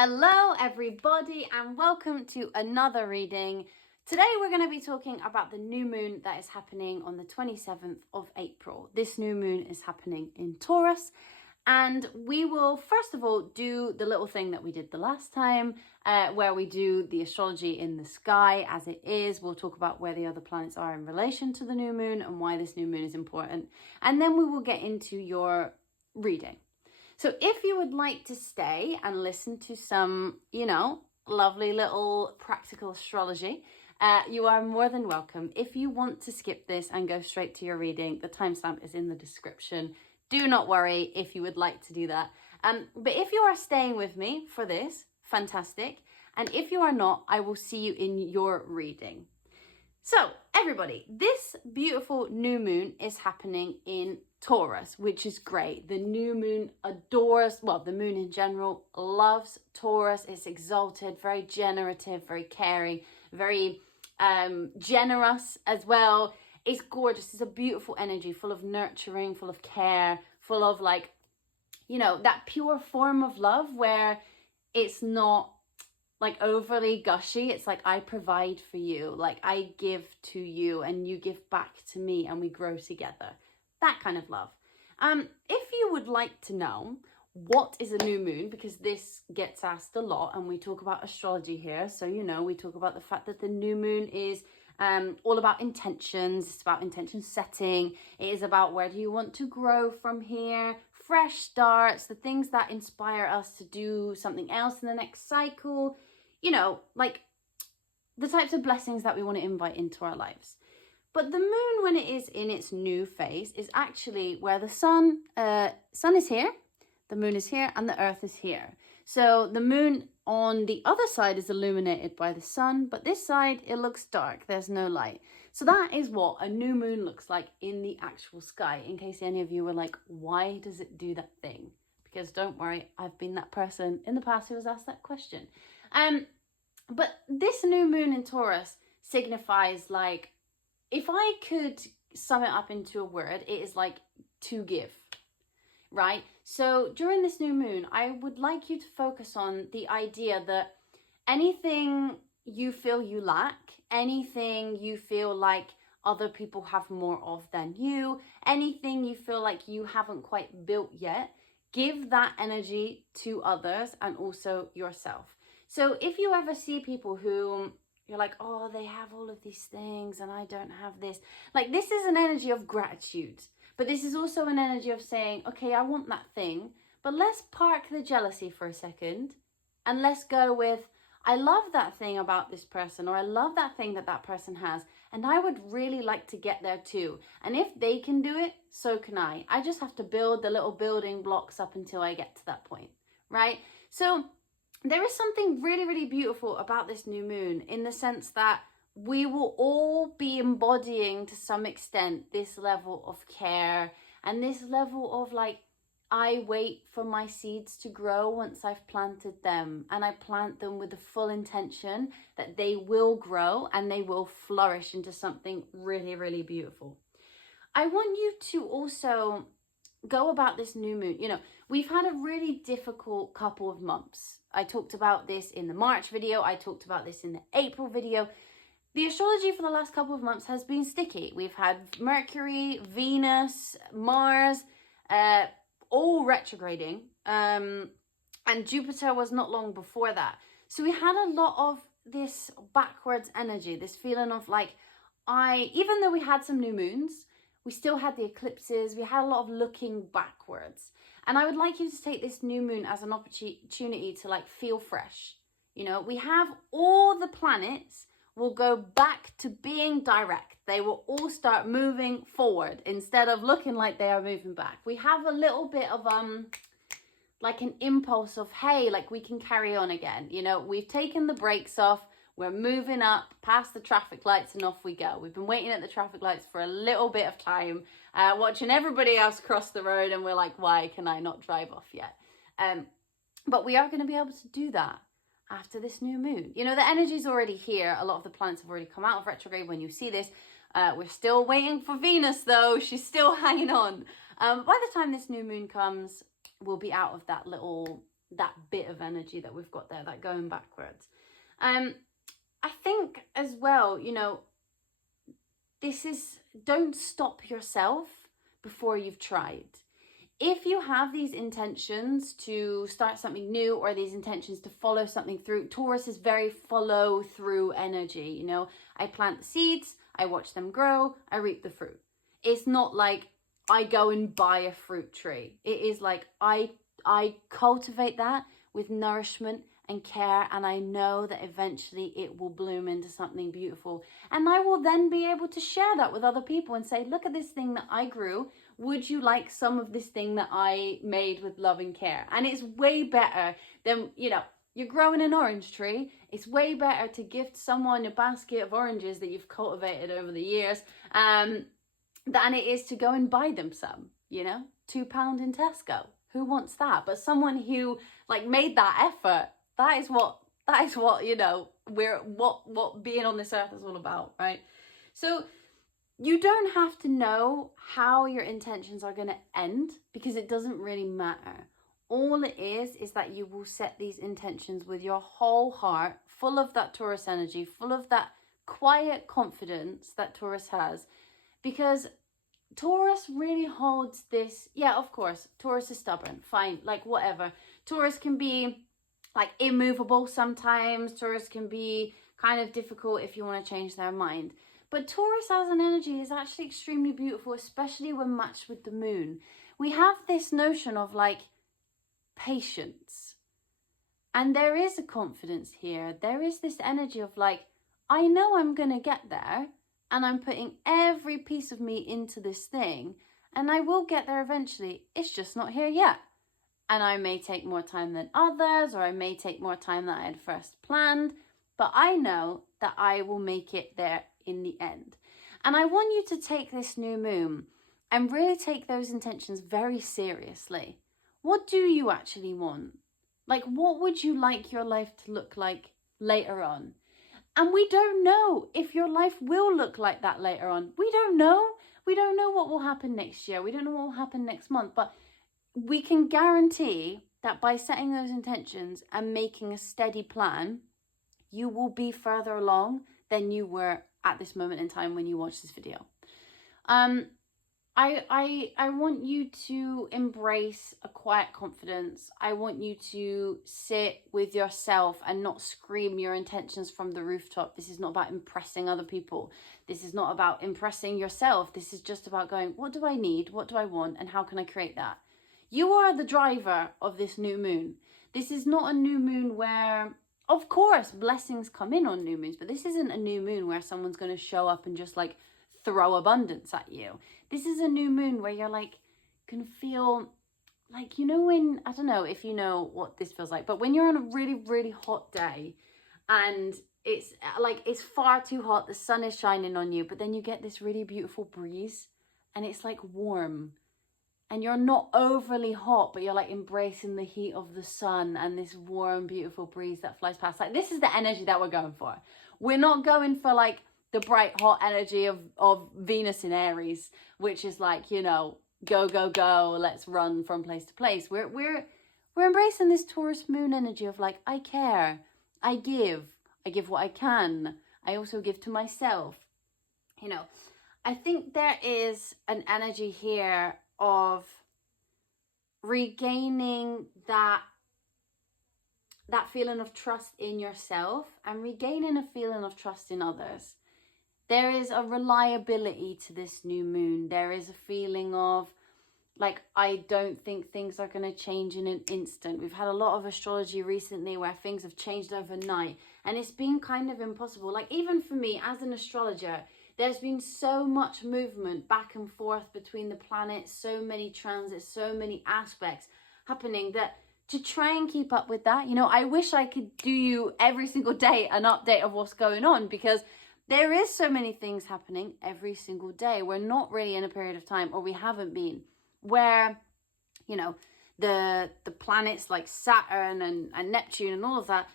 Hello everybody and welcome to another reading. Today we're going to be talking about the new moon that is happening on the 27th of April. This new moon is happening in Taurus, and we will first of all do the little thing that we did the last time where we do the astrology in the sky as it is. We'll talk about where the other planets are in relation to the new moon and why this new moon is important, and then we will get into your reading. So if you would like to stay and listen to some, lovely little practical astrology, you are more than welcome. If you want to skip this and go straight to your reading, the timestamp is in the description. Do not worry if you would like to do that. But if you are staying with me for this, fantastic. And if you are not, I will see you in your reading. So everybody, this beautiful new moon is happening in Taurus, which is great. The new moon adores, the moon in general loves Taurus. It's exalted, very generative, very caring, very generous as well. It's gorgeous. It's a beautiful energy, full of nurturing, full of care, full of that pure form of love where it's not like overly gushy. It's like, I provide for you, like I give to you and you give back to me and we grow together. That kind of love. If you would like to know what is a new moon, because this gets asked a lot and we talk about astrology here. So, we talk about the fact that the new moon is all about intentions. It's about intention setting. It is about where do you want to grow from here, fresh starts, the things that inspire us to do something else in the next cycle, like the types of blessings that we want to invite into our lives. But the moon, when it is in its new phase, is actually where the sun is here, the moon is here, and the earth is here. So the moon on the other side is illuminated by the sun, but this side, it looks dark. There's no light. So that is what a new moon looks like in the actual sky, in case any of you were like, why does it do that thing? Because don't worry, I've been that person in the past who was asked that question. But this new moon in Taurus signifies, like, if I could sum it up into a word, it is like to give, right? So during this new moon, I would like you to focus on the idea that anything you feel you lack, anything you feel like other people have more of than you, anything you feel like you haven't quite built yet, give that energy to others and also yourself. So if you ever see people who you're like, oh, they have all of these things and I don't have this. Like, this is an energy of gratitude. But this is also an energy of saying, okay, I want that thing, but let's park the jealousy for a second and let's go with, I love that thing about this person, or I love that thing that that person has, and I would really like to get there too. And if they can do it, so can I. I just have to build the little building blocks up until I get to that point, right? So there is something really, really beautiful about this new moon in the sense that we will all be embodying to some extent this level of care and this level of like, I wait for my seeds to grow once I've planted them, and I plant them with the full intention that they will grow and they will flourish into something really, really beautiful. I want you to also go about this new moon. We've had a really difficult couple of months. I talked about this in the March video. I talked about this in the April video. The astrology for the last couple of months has been sticky. We've had Mercury, Venus, Mars, all retrograding. And Jupiter was not long before that. So we had a lot of this backwards energy, this feeling of like, even though we had some new moons, we still had the eclipses, we had a lot of looking backwards. And I would like you to take this new moon as an opportunity to like feel fresh. We have all the planets will go back to being direct. They will all start moving forward instead of looking like they are moving back. We have a little bit of like an impulse of, hey, like we can carry on again. We've taken the brakes off. We're moving up past the traffic lights and off we go. We've been waiting at the traffic lights for a little bit of time, watching everybody else cross the road, and we're like, why can I not drive off yet? But we are going to be able to do that after this new moon. The energy's already here. A lot of the planets have already come out of retrograde when you see this. We're still waiting for Venus though. She's still hanging on. By the time this new moon comes, we'll be out of that little that bit of energy that we've got there, that going backwards. I think as well, you know, this is, don't stop yourself before you've tried. If you have these intentions to start something new or these intentions to follow something through, Taurus is very follow through energy. You know, I plant the seeds, I watch them grow, I reap the fruit. It's not like I go and buy a fruit tree. It is like I cultivate that with nourishment and care, and I know that eventually it will bloom into something beautiful. And I will then be able to share that with other people and say, look at this thing that I grew. Would you like some of this thing that I made with love and care? And it's way better than, you know, you're growing an orange tree. It's way better to gift someone a basket of oranges that you've cultivated over the years than it is to go and buy them some, you know, £2 in Tesco. Who wants that? But someone who like made that effort, that is what, you know, what being on this earth is all about, right? So you don't have to know how your intentions are going to end, because it doesn't really matter. All it is that you will set these intentions with your whole heart, full of that Taurus energy, full of that quiet confidence that Taurus has. Because Taurus really holds this, yeah, of course, Taurus is stubborn, fine, like whatever. Taurus can be like immovable sometimes. Taurus can be kind of difficult if you want to change their mind. But Taurus as an energy is actually extremely beautiful, especially when matched with the moon. We have this notion of like patience. And there is a confidence here. There is this energy of like, I know I'm going to get there, and I'm putting every piece of me into this thing, and I will get there eventually. It's just not here yet. And I may take more time than others, or I may take more time than I had first planned, but I know that I will make it there in the end. And I want you to take this new moon and really take those intentions very seriously. What do you actually want? Like, what would you like your life to look like later on? And we don't know if your life will look like that later on. We don't know. We don't know what will happen next year. We don't know what will happen next month. But we can guarantee that by setting those intentions and making a steady plan, you will be further along than you were at this moment in time when you watch this video. I want you to embrace a quiet confidence. I want you to sit with yourself and not scream your intentions from the rooftop. This is not about impressing other people. This is not about impressing yourself. This is just about going, what do I need? What do I want? And how can I create that? You are the driver of this new moon. This is not a new moon where, of course, blessings come in on new moons, but this isn't a new moon where someone's going to show up and just like throw abundance at you. This is a new moon where you're like, can feel like, you know, when, I don't know if you know what this feels like, but when you're on a really, really hot day and it's like, it's far too hot, the sun is shining on you, but then you get this really beautiful breeze and it's like warm. And you're not overly hot, but you're like embracing the heat of the sun and this warm, beautiful breeze that flies past. Like, this is the energy that we're going for. We're not going for like the bright, hot energy of Venus in Aries, which is like, you know, go, go, go, let's run from place to place. We're embracing this Taurus moon energy of like, I care, I give what I can. I also give to myself. You know, I think there is an energy here of regaining that feeling of trust in yourself and regaining a feeling of trust in others. There is a reliability to this new moon. There is a feeling of like, I don't think things are going to change in an instant. We've had a lot of astrology recently where things have changed overnight, and it's been kind of impossible. Like, even for me as an astrologer, there's been so much movement back and forth between the planets, so many transits, so many aspects happening that to try and keep up with that, you know, I wish I could do you every single day an update of what's going on, because there is so many things happening every single day. We're not really in a period of time, or we haven't been, where, you know, the planets like Saturn and Neptune and all of that,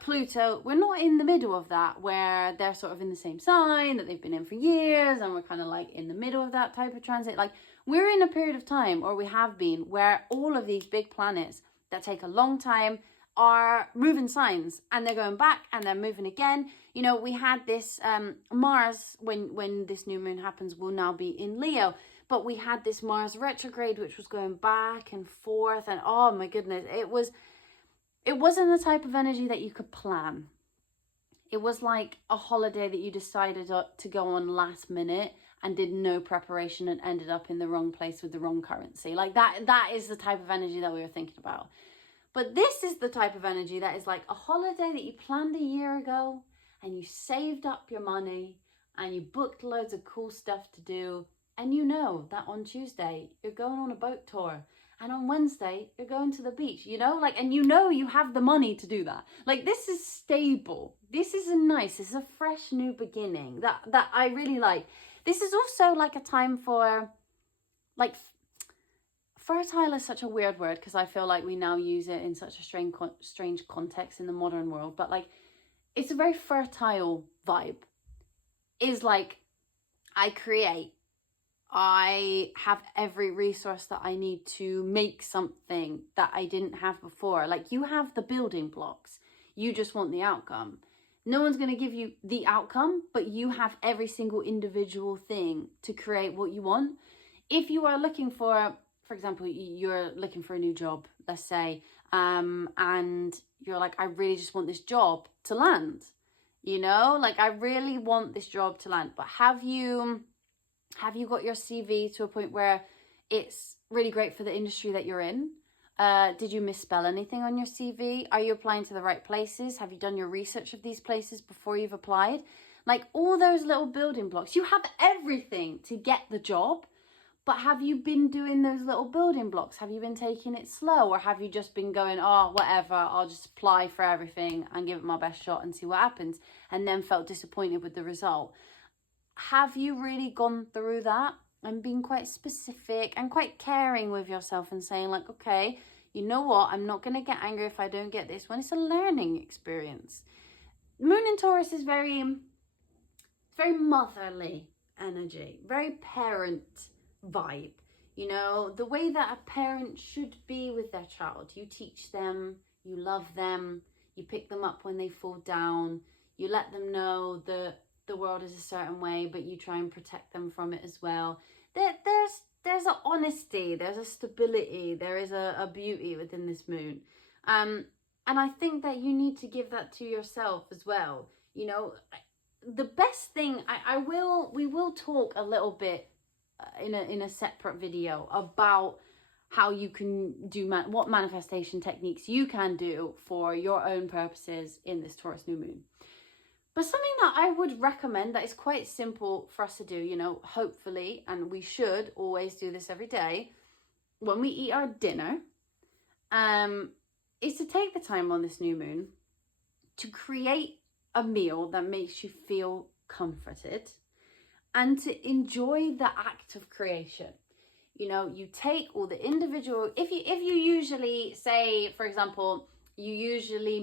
Pluto, we're not in the middle of that where they're sort of in the same sign that they've been in for years, and we're kind of like in the middle of that type of transit. Like, we're in a period of time, or we have been, where all of these big planets that take a long time are moving signs, and they're going back and they're moving again. You know, we had this Mars, when this new moon happens, will now be in Leo, but we had this Mars retrograde which was going back and forth, and oh my goodness, it wasn't the type of energy that you could plan. It was like a holiday that you decided to go on last minute and did no preparation and ended up in the wrong place with the wrong currency. Like that is the type of energy that we were thinking about. But this is the type of energy that is like a holiday that you planned a year ago, and you saved up your money and you booked loads of cool stuff to do. And you know that on Tuesday you're going on a boat tour, and on Wednesday you're going to the beach, you know, like, and you know you have the money to do that. Like, this is stable. This is this is a fresh new beginning that I really like. This is also like a time for, like, fertile is such a weird word because I feel like we now use it in such a strange context in the modern world, but like, it's a very fertile vibe. Is like, I create, I have every resource that I need to make something that I didn't have before. Like, you have the building blocks, you just want the outcome. No one's going to give you the outcome, but you have every single individual thing to create what you want. If you are looking for example, you're looking for a new job, let's say, and you're like, I really just want this job to land, you know, like, I really want this job to land. But have you got your CV to a point where it's really great for the industry that you're in? Did you misspell anything on your CV? Are you applying to the right places? Have you done your research of these places before you've applied? Like, all those little building blocks, you have everything to get the job. But have you been doing those little building blocks? Have you been taking it slow? Or have you just been going, oh, whatever, I'll just apply for everything and give it my best shot and see what happens, and then felt disappointed with the result? Have you really gone through that and been quite specific and quite caring with yourself and saying, like, okay, you know what, I'm not going to get angry if I don't get this one. It's a learning experience. Moon in Taurus is very motherly energy, very parent vibe, you know, the way that a parent should be with their child. You teach them, you love them, you pick them up when they fall down, you let them know that the world is a certain way, but you try and protect them from it as well. There's an honesty, there's a stability, there is a beauty within this moon, and I think that you need to give that to yourself as well. You know, the best thing, we will talk a little bit in a separate video about how you can do what manifestation techniques you can do for your own purposes in this Taurus new moon. But something that I would recommend that is quite simple for us to do, you know, hopefully, and we should always do this every day when we eat our dinner, is to take the time on this new moon to create a meal that makes you feel comforted and to enjoy the act of creation. You know, you take all the individual, if you usually say, for example, you usually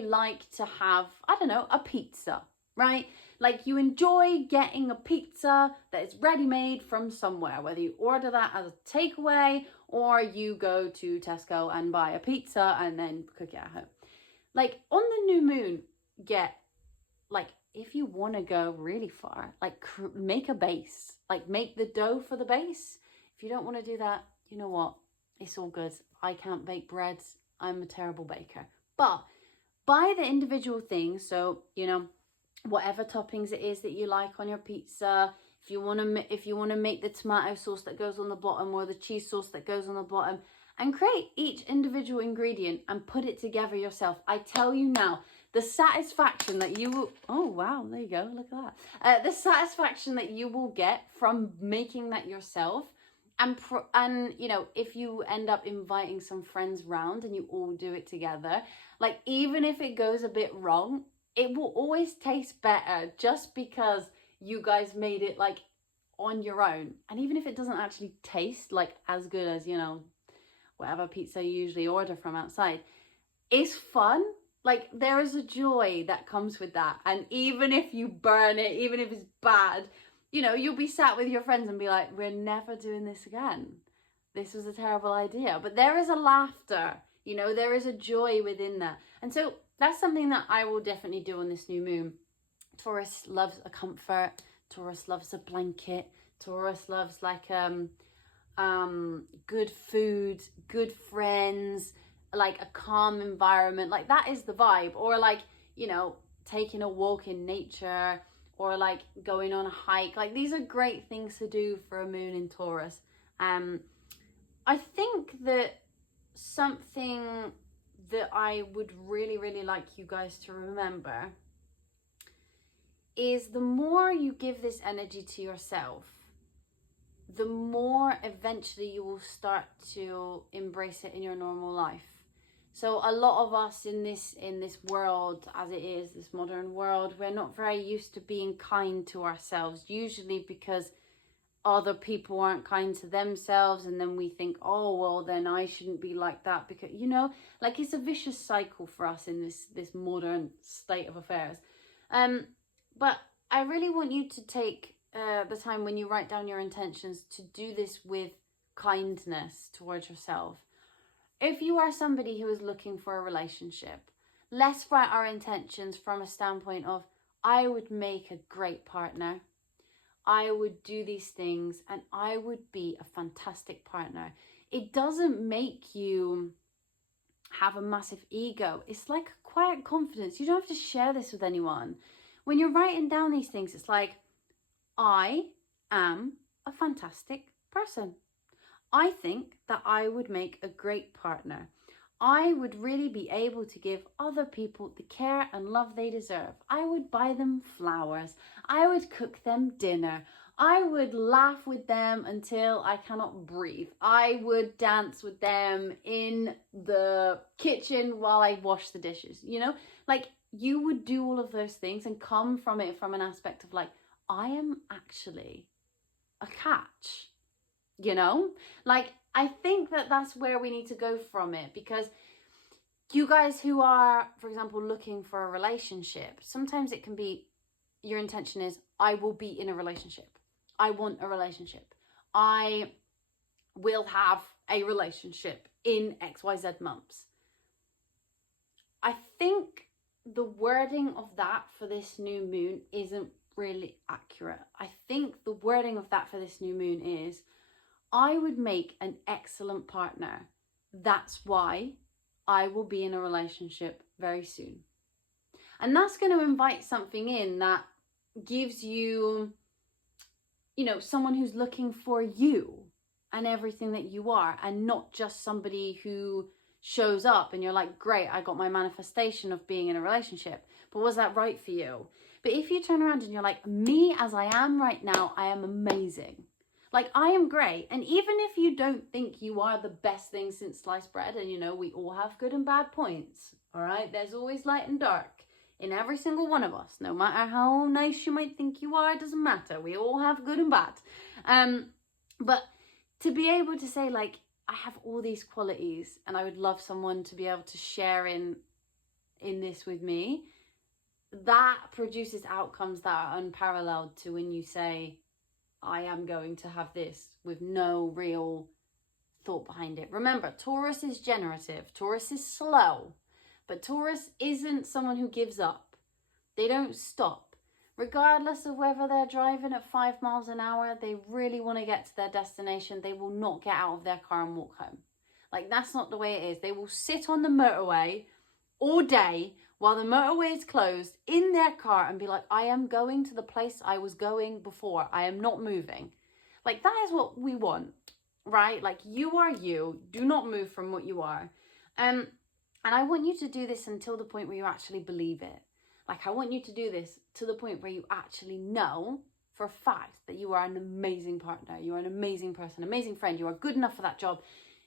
like to have, I don't know, a pizza, right? Like, you enjoy getting a pizza that is ready-made from somewhere, whether you order that as a takeaway or you go to Tesco and buy a pizza and then cook it at home. Like, on the new moon, if you want to go really far, like, make a base, like, make the dough for the base. If you don't want to do that, you know what? It's all good. I can't bake breads. I'm a terrible baker. But buy the individual things. So, you know, whatever toppings it is that you like on your pizza. If you want to make the tomato sauce that goes on the bottom or the cheese sauce that goes on the bottom, and create each individual ingredient and put it together yourself. I tell you now, the satisfaction that you will, oh wow, there you go, look at that. The satisfaction that you will get from making that yourself, and you know, if you end up inviting some friends round and you all do it together, like, even if it goes a bit wrong, it will always taste better just because you guys made it, like, on your own. And even if it doesn't actually taste like as good as, you know, whatever pizza you usually order from outside, it's fun. Like, there is a joy that comes with that. And even if you burn it, even if it's bad, you know, you'll be sat with your friends and be like, we're never doing this again. this was a terrible idea. But there is a laughter, you know, there is a joy within that. And so that's something that I will definitely do on this new moon. Taurus loves a comfort. Taurus loves a blanket. Taurus loves like good food, good friends, like a calm environment. Like that is the vibe. Or like, you know, taking a walk in nature, or like going on a hike. Like these are great things to do for a moon in Taurus. I think that something that I would really, really like you guys to remember is the more you give this energy to yourself, the more eventually you will start to embrace it in your normal life. So a lot of us in this world, as it is, this modern world, we're not very used to being kind to ourselves, usually because other people aren't kind to themselves, and then we think, oh well, then I shouldn't be like that, because, you know, like it's a vicious cycle for us in this modern state of affairs. But I really want you to take the time when you write down your intentions to do this with kindness towards yourself. If you are somebody who is looking for a relationship, let's write our intentions from a standpoint of, I would make a great partner, I would do these things, and I would be a fantastic partner. It doesn't make you have a massive ego. It's like a quiet confidence. You don't have to share this with anyone. When you're writing down these things, it's like, I am a fantastic person. I think that I would make a great partner. I would really be able to give other people the care and love they deserve. I would buy them flowers. I would cook them dinner. I would laugh with them until I cannot breathe. I would dance with them in the kitchen while I wash the dishes. You know, like you would do all of those things and come from it from an aspect of like, I am actually a catch. You know, like I think that that's where we need to go from it, because you guys who are, for example, looking for a relationship, sometimes it can be your intention is, I will be in a relationship. I want a relationship. I will have a relationship in XYZ months. I think the wording of that for this new moon isn't really accurate. I think the wording of that for this new moon is, I would make an excellent partner. That's why I will be in a relationship very soon. And that's going to invite something in that gives you, you know, someone who's looking for you and everything that you are, and not just somebody who shows up and you're like, great, I got my manifestation of being in a relationship, but was that right for you? But if you turn around and you're like, me as I am right now, I am amazing. Like, I am great. And even if you don't think you are the best thing since sliced bread, and you know, we all have good and bad points, all right? There's always light and dark in every single one of us. No matter how nice you might think you are, it doesn't matter. We all have good and bad. But to be able to say, like, I have all these qualities and I would love someone to be able to share in this with me, that produces outcomes that are unparalleled to when you say, I am going to have this, with no real thought behind it. Remember, Taurus is generative. Taurus is slow. But Taurus isn't someone who gives up. They don't stop. Regardless of whether they're driving at 5 miles an hour, they really want to get to their destination. They will not get out of their car and walk home. Like, that's not the way it is. They will sit on the motorway all day while the motorway is closed in their car and be like, I am going to the place I was going before. I am not moving. Like, that is what we want, right? Like, you are you. Do not move from what you are. And I want you to do this until the point where you actually believe it. Like, I want you to do this to the point where you actually know for a fact that you are an amazing partner. You are an amazing person, amazing friend. You are good enough for that job.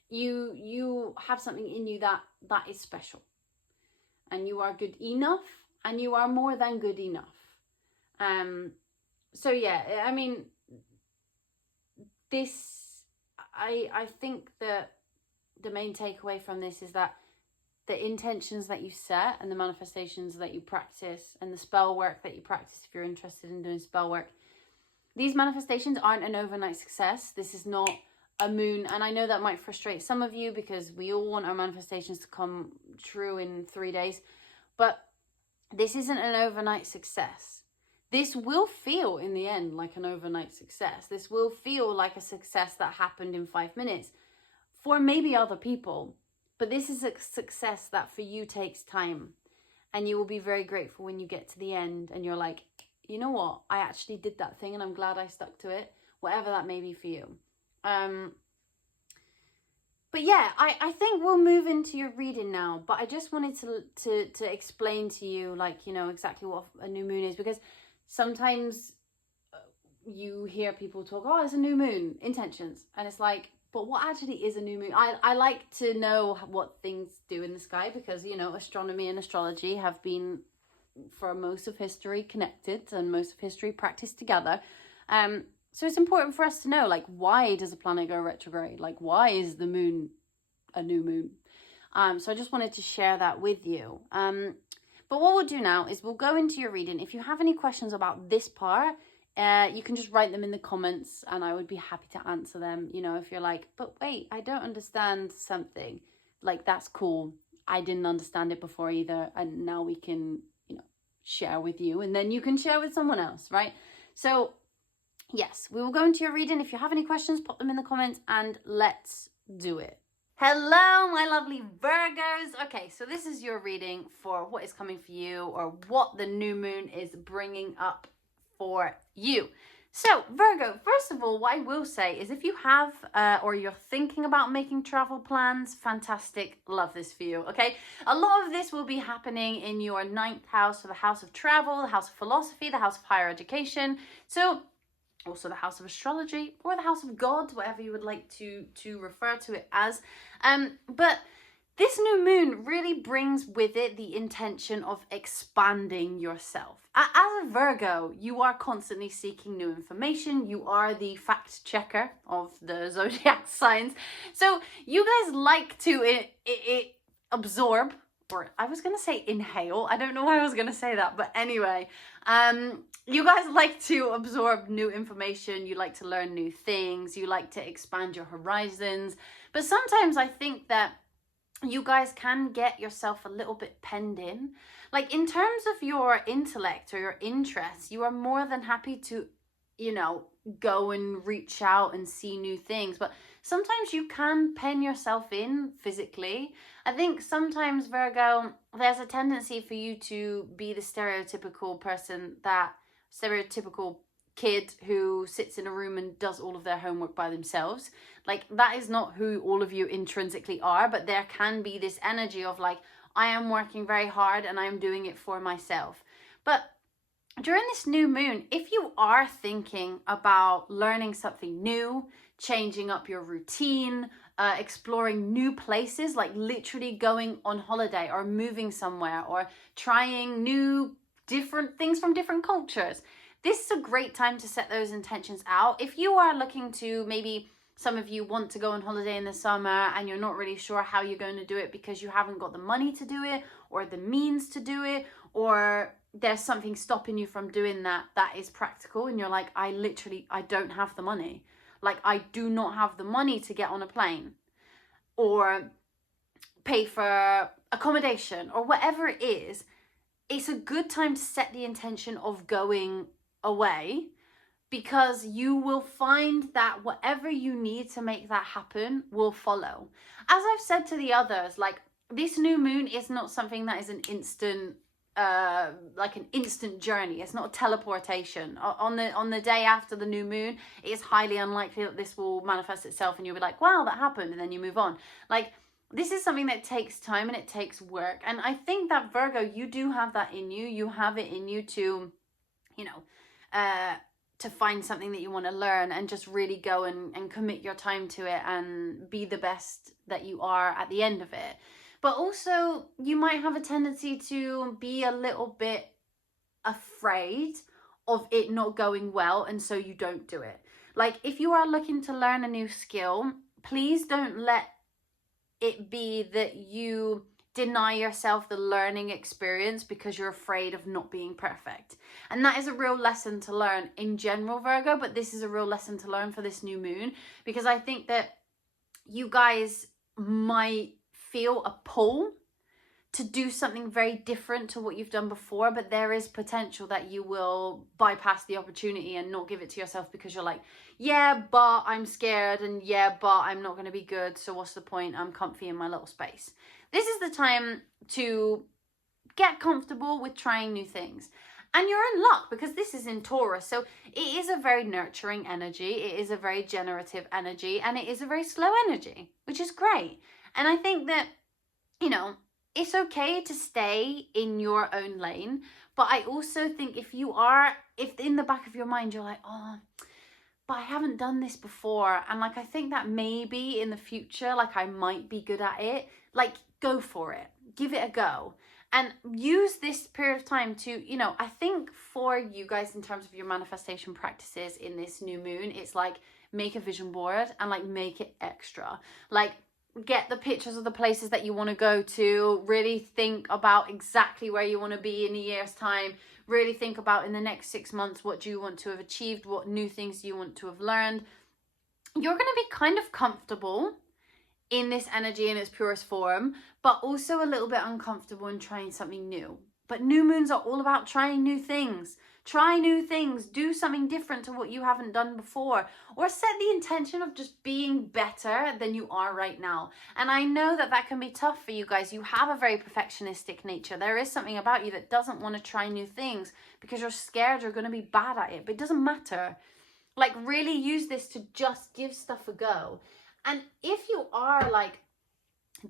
You have something in you that is special. And you are good enough, and you are more than good enough. So yeah, I mean, I think that the main takeaway from this is that the intentions that you set and the manifestations that you practice and the spell work that you practice, if you're interested in doing spell work, these manifestations aren't an overnight success. This is not a moon, and I know that might frustrate some of you because we all want our manifestations to come true in 3 days, but this isn't an overnight success. This will feel in the end like an overnight success. This will feel like a success that happened in 5 minutes for maybe other people, but this is a success that for you takes time, and you will be very grateful when you get to the end and you're like, you know what, I actually did that thing and I'm glad I stuck to it, whatever that may be for you. But yeah, I think we'll move into your reading now, but I just wanted to explain to you, like, you know, exactly what a new moon is, because sometimes you hear people talk, oh, it's a new moon, intentions, and it's like, but what actually is a new moon? I like to know what things do in the sky, because, you know, astronomy and astrology have been, for most of history, connected, and most of history practiced together. So it's important for us to know, like, why does a planet go retrograde? Like, why is the moon a new moon? So I just wanted to share that with you. But what we'll do now is we'll go into your reading. If you have any questions about this part, you can just write them in the comments and I would be happy to answer them. You know, if you're like, but wait, I don't understand something, like, that's cool. I didn't understand it before either. And now we can, you know, share with you, and then you can share with someone else, right? So yes, we will go into your reading. If you have any questions, pop them in the comments and let's do it. Hello, my lovely Virgos. Okay, so this is your reading for what is coming for you, or what the new moon is bringing up for you. So Virgo, first of all, what I will say is, if you have or you're thinking about making travel plans, fantastic, love this for you, okay? A lot of this will be happening in your 9th house, so the house of travel, the house of philosophy, the house of higher education, so also the house of astrology, or the house of God, whatever you would like to refer to it as. But this new moon really brings with it the intention of expanding yourself. As a Virgo, you are constantly seeking new information. You are the fact checker of the zodiac signs. So you guys like to absorb, or I was going to say inhale. I don't know why I was going to say that, but anyway, you guys like to absorb new information. You like to learn new things. You like to expand your horizons. But sometimes I think that you guys can get yourself a little bit penned in. Like, in terms of your intellect or your interests, you are more than happy to, you know, go and reach out and see new things. But sometimes you can pen yourself in physically. I think sometimes, Virgo, there's a tendency for you to be the stereotypical person, that stereotypical kid who sits in a room and does all of their homework by themselves. Like, that is not who all of you intrinsically are, but there can be this energy of like, I am working very hard and I am doing it for myself. But during this new moon, if you are thinking about learning something new, changing up your routine, exploring new places, like literally going on holiday or moving somewhere, or trying new different things from different cultures, this is a great time to set those intentions out. If you are looking to, maybe some of you want to go on holiday in the summer and you're not really sure how you're going to do it because you haven't got the money to do it, or the means to do it, or there's something stopping you from doing that is practical, and you're like, I don't have the money. Like, I do not have the money to get on a plane or pay for accommodation or whatever it is. It's a good time to set the intention of going away, because you will find that whatever you need to make that happen will follow. As I've said to the others, like, this new moon is not something that is an instant, like an instant journey. It's not a teleportation. On the day after the new moon, it is highly unlikely that this will manifest itself and you'll be like, wow, that happened, and then you move on. Like, this is something that takes time and it takes work. And I think that, Virgo, you do have that in you. You have it in you to, you know, to find something that you want to learn and just really go and commit your time to it and be the best that you are at the end of it. But also, you might have a tendency to be a little bit afraid of it not going well, and so you don't do it. Like, if you are looking to learn a new skill, please don't let it be that you deny yourself the learning experience because you're afraid of not being perfect. And that is a real lesson to learn in general, Virgo, but this is a real lesson to learn for this new moon, because I think that you guys might feel a pull to do something very different to what you've done before, but there is potential that you will bypass the opportunity and not give it to yourself because you're like, yeah, but I'm scared, and yeah, but I'm not going to be good, so what's the point? I'm comfy in my little space. This is the time to get comfortable with trying new things. And you're in luck because this is in Taurus. So it is a very nurturing energy. It is a very generative energy. And it is a very slow energy, which is great. And I think that, you know, it's okay to stay in your own lane. But I also think if in the back of your mind, you're like, oh, but I haven't done this before. And like, I think that maybe in the future, like I might be good at it. Like, go for it. Give it a go. And use this period of time to, you know, I think for you guys in terms of your manifestation practices in this new moon, it's like make a vision board and like make it extra. Like get the pictures of the places that you want to go to. Really think about exactly where you want to be in a year's time. Really think about in the next 6 months, what do you want to have achieved? What new things do you want to have learned? You're going to be kind of comfortable in this energy in its purest form, but also a little bit uncomfortable in trying something new. But new moons are all about trying new things. Try new things, do something different to what you haven't done before, or set the intention of just being better than you are right now. And I know that that can be tough for you guys. You have a very perfectionistic nature. There is something about you that doesn't want to try new things because you're scared you're going to be bad at it, but it doesn't matter. Like really use this to just give stuff a go. And if you are like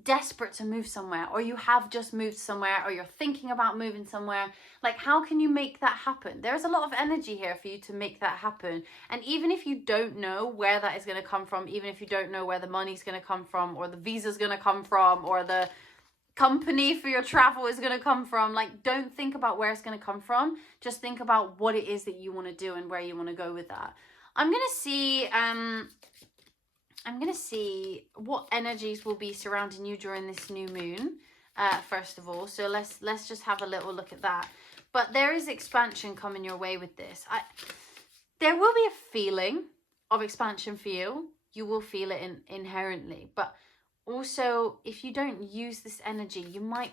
desperate to move somewhere, or you have just moved somewhere, or you're thinking about moving somewhere, like how can you make that happen? There's a lot of energy here for you to make that happen. And even if you don't know where that is going to come from, even if you don't know where the money's going to come from, or the visa's going to come from, or the company for your travel is going to come from, like don't think about where it's going to come from. Just think about what it is that you want to do and where you want to go with that. I'm going to see what energies will be surrounding you during this new moon, first of all. So let's just have a little look at that. But there is expansion coming your way with this. There will be a feeling of expansion for you. You will feel it inherently. But also, if you don't use this energy, you might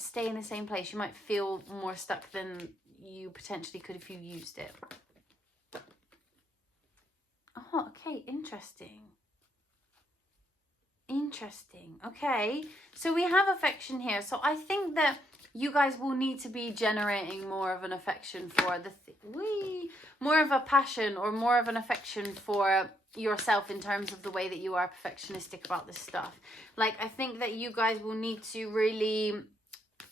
stay in the same place. You might feel more stuck than you potentially could if you used it. Oh, okay, interesting. Okay, so we have affection here. So I think that you guys will need to be generating more of an affection for more of a passion or more of an affection for yourself in terms of the way that you are perfectionistic about this stuff. Like, I think that you guys will need to really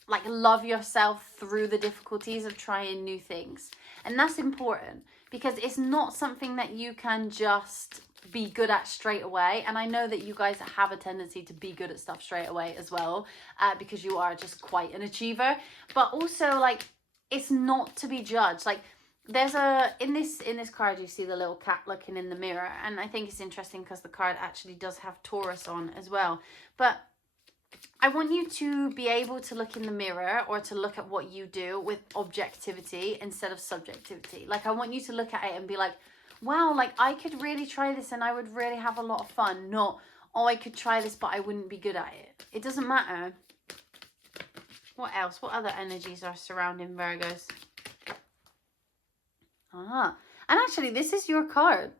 like love yourself through the difficulties of trying new things. And that's important because it's not something that you can just be good at straight away. And I know that you guys have a tendency to be good at stuff straight away as well, because you are just quite an achiever. But also, like, it's not to be judged. Like, there's in this card you see the little cat looking in the mirror, and I think it's interesting because the card actually does have Taurus on as well. But I want you to be able to look in the mirror or to look at what you do with objectivity instead of subjectivity. Like, I want you to look at it and be like, wow, like I could really try this and I would really have a lot of fun. Not, oh, I could try this but I wouldn't be good at it. It doesn't matter. What else? What other energies are surrounding Virgos? And actually this is your card,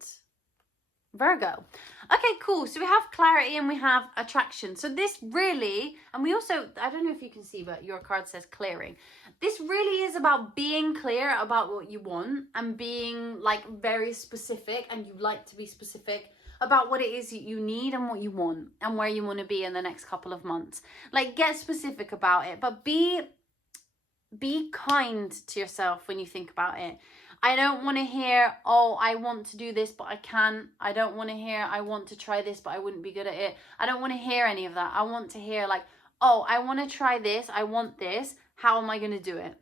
Virgo. Okay, cool. So we have clarity and we have attraction. So this really, and we also, I don't know if you can see, but your card says clearing. This really is about being clear about what you want and being like very specific, and you like to be specific about what it is that you need and what you want and where you want to be in the next couple of months. Like, get specific about it, but be kind to yourself when you think about it. I don't want to hear, oh, I want to do this, but I can't. I don't want to hear, I want to try this, but I wouldn't be good at it. I don't want to hear any of that. I want to hear like, oh, I want to try this. I want this. How am I going to do it?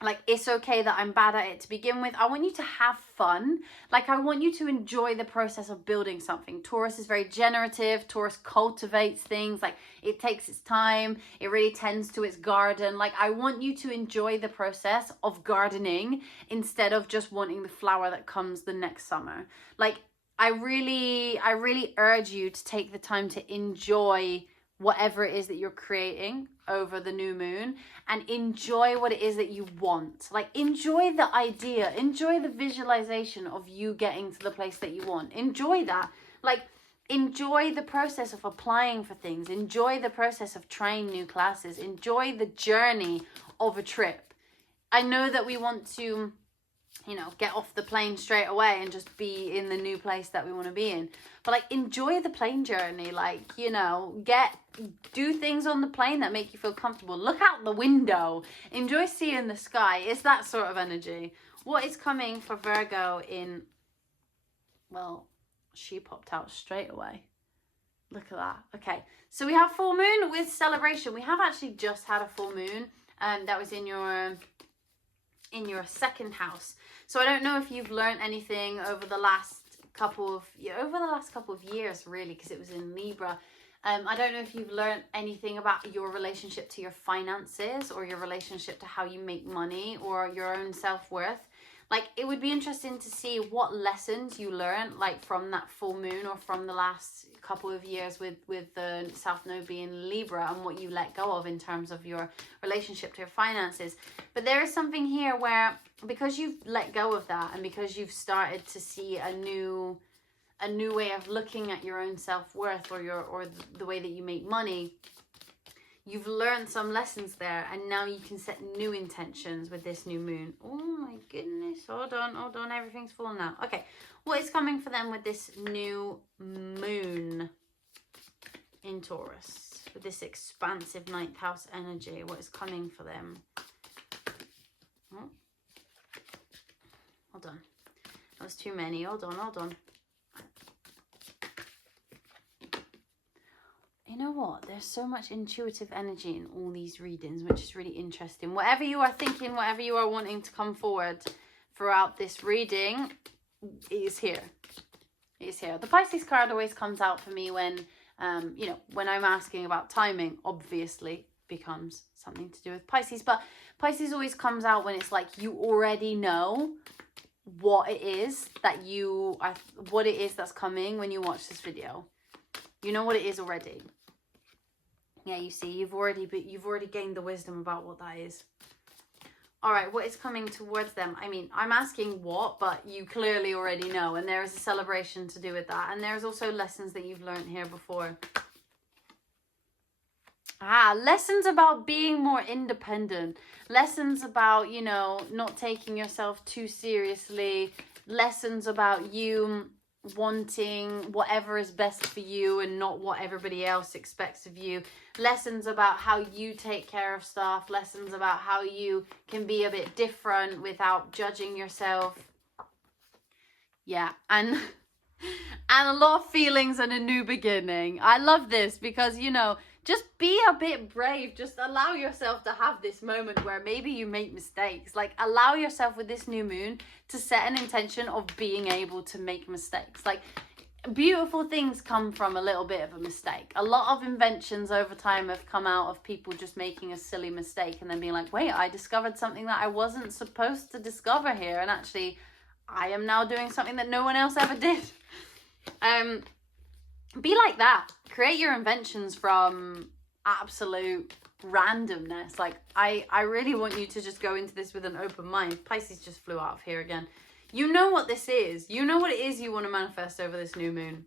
Like, it's okay that I'm bad at it to begin with. I want you to have fun. Like, I want you to enjoy the process of building something. Taurus is very generative. Taurus cultivates things. Like, it takes its time. It really tends to its garden. Like, I want you to enjoy the process of gardening instead of just wanting the flower that comes the next summer. Like, I really urge you to take the time to enjoy whatever it is that you're creating over the new moon, and enjoy what it is that you want. Like, enjoy the idea, enjoy the visualization of you getting to the place that you want. Enjoy that. Like, enjoy the process of applying for things, enjoy the process of trying new classes, enjoy the journey of a trip. I know that we want to, you know, get off the plane straight away and just be in the new place that we want to be in. But like, enjoy the plane journey. Like, you know, do things on the plane that make you feel comfortable. Look out the window. Enjoy seeing the sky. It's that sort of energy. What is coming for Virgo in, well, she popped out straight away. Look at that. Okay, so we have full moon with celebration. We have actually just had a full moon, and that was in your second house. So I don't know if you've learned anything over the last couple of years, really, because it was in Libra. I don't know if you've learned anything about your relationship to your finances, or your relationship to how you make money, or your own self-worth. Like, it would be interesting to see what lessons you learned, like, from that full moon, or from the last couple of years with the South Node being Libra, and what you let go of in terms of your relationship to your finances. But there is something here where, because you've let go of that, and because you've started to see a new way of looking at your own self-worth, or the way that you make money, you've learned some lessons there, and now you can set new intentions with this new moon. Oh my goodness, hold on, everything's falling out. Okay, what is coming for them with this new moon in Taurus, with this expansive 9th house energy? What is coming for them? Oh, hold on, that was too many. Hold on. You know what? There's so much intuitive energy in all these readings, which is really interesting. Whatever you are thinking, whatever you are wanting to come forward throughout this reading, it is here. It is here. The Pisces card always comes out for me when, you know, when I'm asking about timing, obviously becomes something to do with Pisces. But Pisces always comes out when it's like you already know what it is that what it is that's coming when you watch this video. You know what it is already. Yeah, you see, you've already gained the wisdom about what that is. All right, what is coming towards them? I mean, I'm asking what, but you clearly already know, and there is a celebration to do with that. And there's also lessons that you've learned here before. Lessons about being more independent. Lessons about, you know, not taking yourself too seriously. Lessons about you wanting whatever is best for you and not what everybody else expects of you. Lessons about how you take care of stuff. Lessons about how you can be a bit different without judging yourself. Yeah, and a lot of feelings and a new beginning. I love this because, you know, just be a bit brave. Just allow yourself to have this moment where maybe you make mistakes. Like, allow yourself with this new moon to set an intention of being able to make mistakes. Like, beautiful things come from a little bit of a mistake. A lot of inventions over time have come out of people just making a silly mistake and then being like, wait, I discovered something that I wasn't supposed to discover here. And actually, I am now doing something that no one else ever did. Be like that. Create your inventions from absolute randomness. Like, I really want you to just go into this with an open mind. Pisces just flew out of here again. You know what this is. You know what it is you want to manifest over this new moon.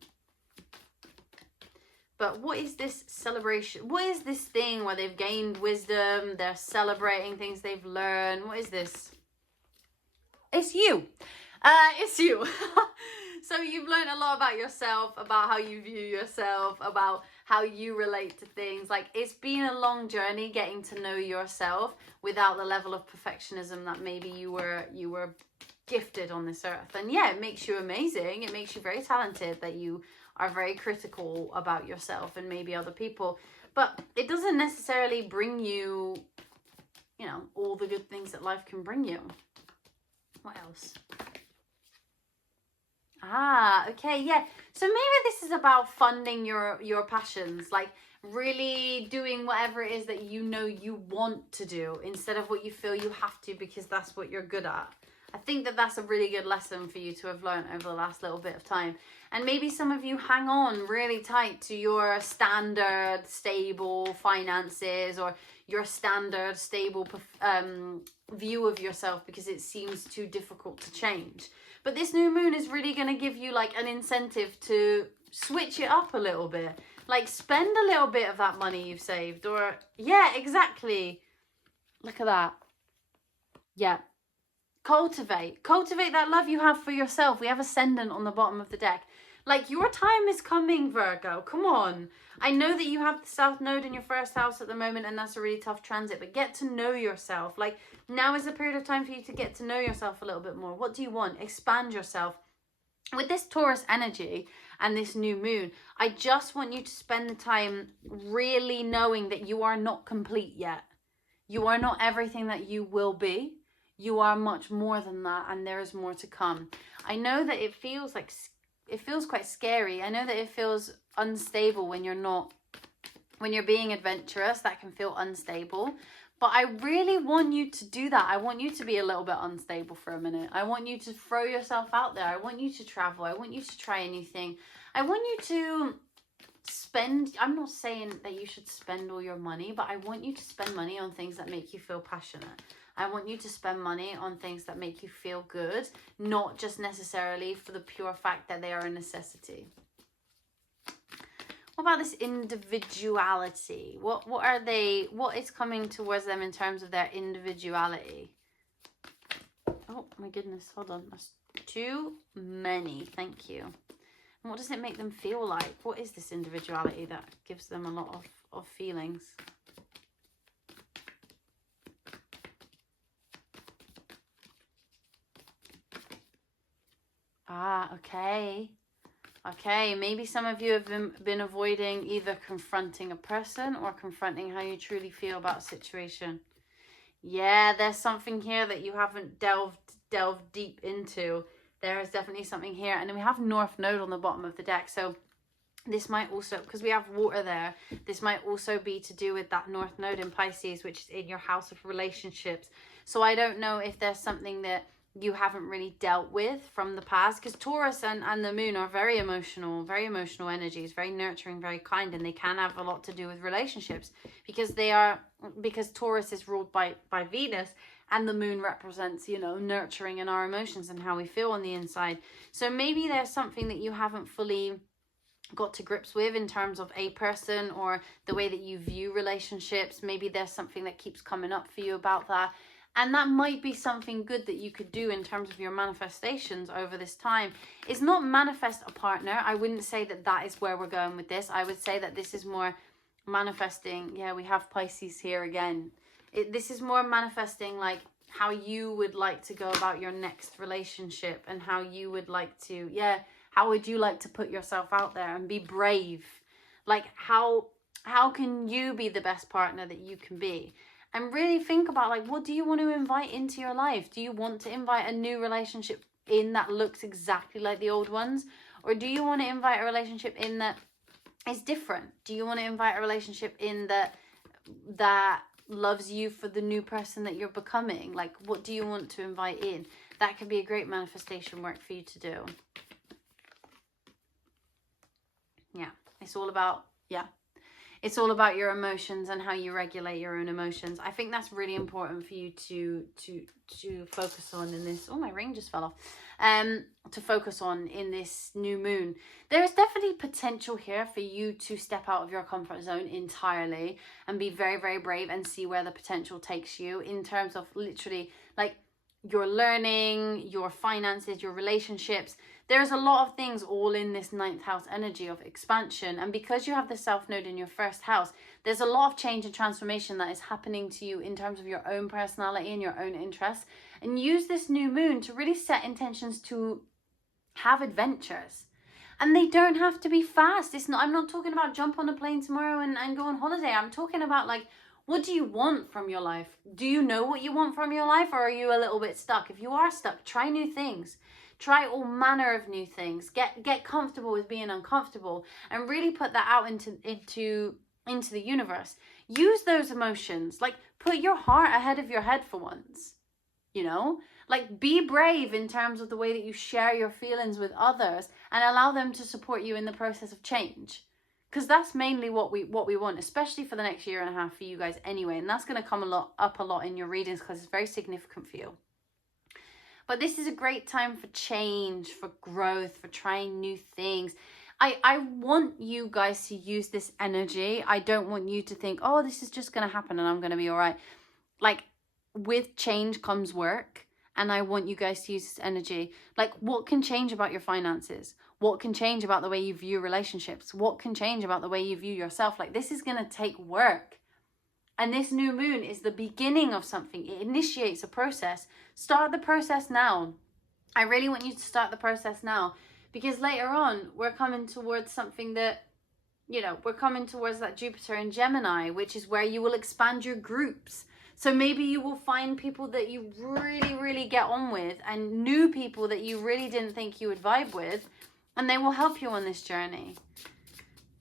But what is this celebration? What is this thing where they've gained wisdom? They're celebrating things they've learned. What is this? It's you. It's you. So you've learned a lot about yourself, about how you view yourself, about how you relate to things. Like, it's been a long journey getting to know yourself without the level of perfectionism that maybe you were gifted on this earth. And yeah, it makes you amazing. It makes you very talented that you are very critical about yourself and maybe other people. But it doesn't necessarily bring you, you know, all the good things that life can bring you. What else? Ah, okay, yeah. So maybe this is about funding your passions, like really doing whatever it is that you know you want to do instead of what you feel you have to because that's what you're good at. I think that that's a really good lesson for you to have learned over the last little bit of time. And maybe some of you hang on really tight to your standard, stable finances or your standard, stable view of yourself because it seems too difficult to change. But this new moon is really going to give you like an incentive to switch it up a little bit. Like spend a little bit of that money you've saved or, yeah, exactly. Look at that. Yeah. Cultivate that love you have for yourself. We have Ascendant on the bottom of the deck. Like, your time is coming, Virgo. Come on. I know that you have the South Node in your first house at the moment, and that's a really tough transit, but get to know yourself. Like, now is the period of time for you to get to know yourself a little bit more. What do you want? Expand yourself. With this Taurus energy and this new moon, I just want you to spend the time really knowing that you are not complete yet. You are not everything that you will be. You are much more than that, and there is more to come. I know that it feels quite scary. I know that it feels unstable when you're being adventurous. That can feel unstable. But I really want you to do that. I want you to be a little bit unstable for a minute. I want you to throw yourself out there. I want you to travel. I want you to try a new thing. I want you to spend, I'm not saying that you should spend all your money, but I want you to spend money on things that make you feel passionate. I want you to spend money on things that make you feel good, not just necessarily for the pure fact that they are a necessity. What about this individuality? What are they, what is coming towards them in terms of their individuality? Oh my goodness, hold on. That's too many. Thank you. And what does it make them feel like? What is this individuality that gives them a lot of feelings? Ah, okay. Okay, maybe some of you have been avoiding either confronting a person or confronting how you truly feel about a situation. Yeah, there's something here that you haven't delved deep into. There is definitely something here. And then we have North Node on the bottom of the deck. So this might also, because we have water there, this might also be to do with that North Node in Pisces, which is in your house of relationships. So I don't know if there's something that you haven't really dealt with from the past, because Taurus and the moon are very emotional energies, very nurturing, very kind, and they can have a lot to do with relationships because Taurus is ruled by Venus, and the moon represents, you know, nurturing and our emotions and how we feel on the inside. So maybe there's something that you haven't fully got to grips with in terms of a person or the way that you view relationships. Maybe there's something that keeps coming up for you about that. And that might be something good that you could do in terms of your manifestations over this time. Is not manifest a partner. I wouldn't say that that is where we're going with this. I would say that this is more manifesting. Yeah, we have Pisces here again. This is more manifesting like how you would like to go about your next relationship and how you would like to, yeah, how would you like to put yourself out there and be brave? Like how can you be the best partner that you can be? And really think about, like, what do you want to invite into your life? Do you want to invite a new relationship in that looks exactly like the old ones? Or do you want to invite a relationship in that is different? Do you want to invite a relationship in that loves you for the new person that you're becoming? Like, what do you want to invite in? That could be a great manifestation work for you to do. Yeah, it's all about, yeah. It's all about your emotions and how you regulate your own emotions. I think that's really important for you to focus on in this. Oh, my ring just fell off. To focus on in this new moon. There is definitely potential here for you to step out of your comfort zone entirely and be very, very brave and see where the potential takes you in terms of literally like your learning, your finances, your relationships. There's a lot of things all in this 9th house energy of expansion. And because you have the South Node in your first house, there's a lot of change and transformation that is happening to you in terms of your own personality and your own interests. And use this new moon to really set intentions to have adventures. And they don't have to be fast. I'm not talking about jump on a plane tomorrow and go on holiday. I'm talking about like, What do you want from your life? Do you know what you want from your life, or are you a little bit stuck? If you are stuck, try new things. Try all manner of new things. Get comfortable with being uncomfortable, and really put that out into the universe. Use those emotions. Like, put your heart ahead of your head for once. You know, like, be brave in terms of the way that you share your feelings with others, and allow them to support you in the process of change. Because that's mainly what we want, especially for the next year and a half for you guys anyway. And that's going to come up a lot in your readings, because it's very significant for you. But this is a great time for change, for growth, for trying new things. I want you guys to use this energy. I don't want you to think, oh, this is just going to happen and I'm going to be all right. Like, with change comes work. And I want you guys to use this energy. Like, what can change about your finances? What can change about the way you view relationships? What can change about the way you view yourself? Like, this is going to take work. And this new moon is the beginning of something. It initiates a process. Start the process now. I really want you to start the process now. Because later on, we're coming towards something that, you know, we're coming towards that Jupiter in Gemini, which is where you will expand your groups. So maybe you will find people that you really, really get on with, and new people that you really didn't think you would vibe with, and they will help you on this journey.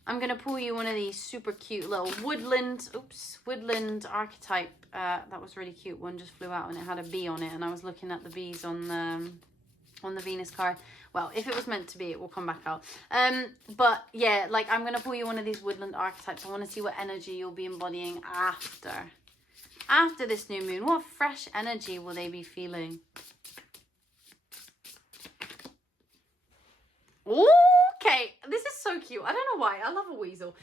I'm going to pull you one of these super cute little Woodland archetype. That was really cute. One just flew out and it had a bee on it, and I was looking at the bees on the Venus card. Well, if it was meant to be, it will come back out. But yeah, like, I'm going to pull you one of these Woodland archetypes. I want to see what energy you'll be embodying after this new moon. What fresh energy will they be feeling? Okay, this is so cute. I don't know why. I love a weasel.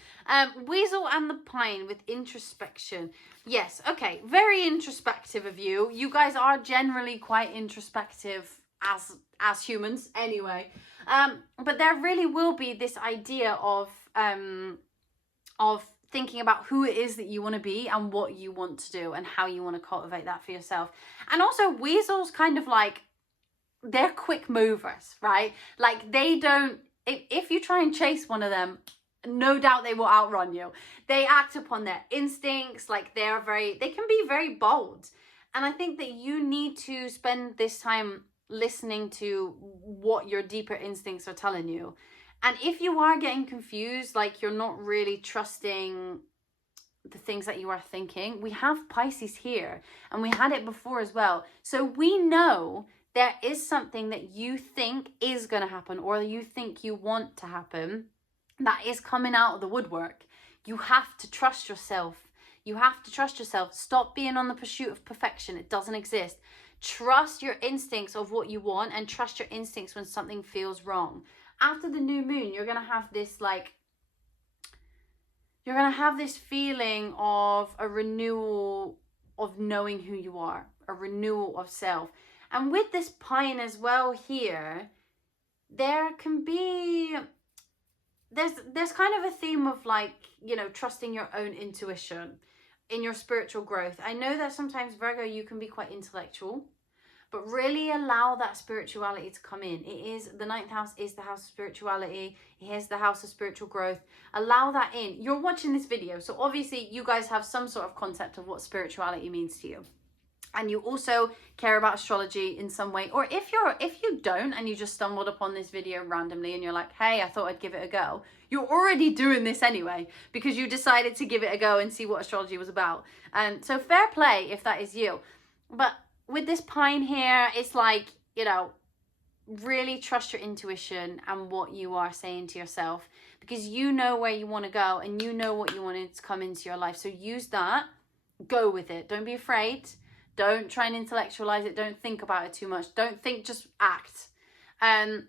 Weasel and the pine with introspection. Yes, okay. Very introspective of you. You guys are generally quite introspective as humans anyway. But there really will be this idea of thinking about who it is that you want to be and what you want to do and how you want to cultivate that for yourself. And also, weasels kind of like, they're quick movers, right? Like, they don't, if you try and chase one of them, no doubt they will outrun you. They act upon their instincts. Like, they can be very bold. And I think that you need to spend this time listening to what your deeper instincts are telling you. And if you are getting confused, like you're not really trusting the things that you are thinking, we have Pisces here, and we had it before as well. So we know there is something that you think is going to happen, or you think you want to happen, that is coming out of the woodwork. You have to trust yourself. You have to trust yourself. Stop being on the pursuit of perfection. It doesn't exist. Trust your instincts of what you want, and trust your instincts when something feels wrong. After the new moon, you're going to have this, like, you're going to have this feeling of a renewal of knowing who you are, a renewal of self. And with this pine as well here, there can be, there's kind of a theme of, like, you know, trusting your own intuition in your spiritual growth. I know that sometimes, Virgo, you can be quite intellectual, but really allow that spirituality to come in. The 9th house is the house of spirituality. Here's the house of spiritual growth. Allow that in. You're watching this video, so obviously you guys have some sort of concept of what spirituality means to you. And you also care about astrology in some way. Or if you don't, and you just stumbled upon this video randomly and you're like, hey, I thought I'd give it a go. You're already doing this anyway, because you decided to give it a go and see what astrology was about. So fair play if that is you. But with this pine here, it's like, you know, really trust your intuition and what you are saying to yourself, because you know where you want to go and you know what you want to come into your life. So use that, go with it. Don't be afraid. Don't try and intellectualize it. Don't think about it too much. Don't think, just act. And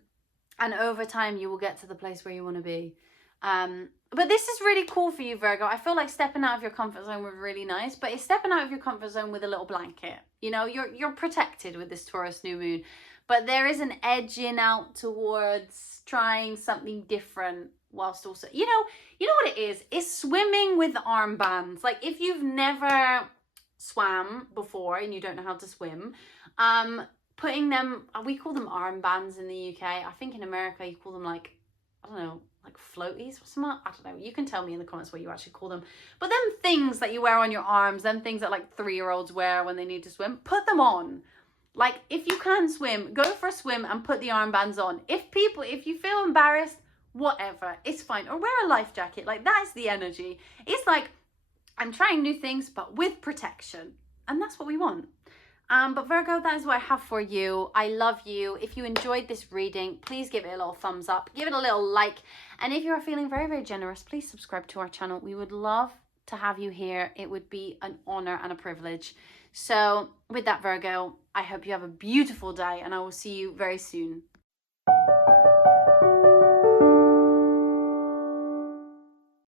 over time, you will get to the place where you want to be. But this is really cool for you, Virgo. I feel like stepping out of your comfort zone was really nice, but it's stepping out of your comfort zone with a little blanket. You know, you're protected with this Taurus new moon, but there is an edging out towards trying something different, whilst also, you know what it is? It's swimming with armbands. Like, if you've never swam before and you don't know how to swim, putting them, we call them armbands in the UK. I think in America you call them, like, I don't know, like floaties or something. I don't know. You can tell me in the comments what you actually call them. But them things that you wear on your arms, them things that like 3-year-olds wear when they need to swim, put them on. Like, if you can swim, go for a swim and put the armbands on. If you feel embarrassed, whatever, it's fine. Or wear a life jacket. Like, that's the energy. It's like, I'm trying new things, but with protection. And that's what we want. But Virgo, that is what I have for you. I love you. If you enjoyed this reading, please give it a little thumbs up. Give it a little like. And if you are feeling very, very generous, please subscribe to our channel. We would love to have you here. It would be an honor and a privilege. So with that, Virgo, I hope you have a beautiful day and I will see you very soon.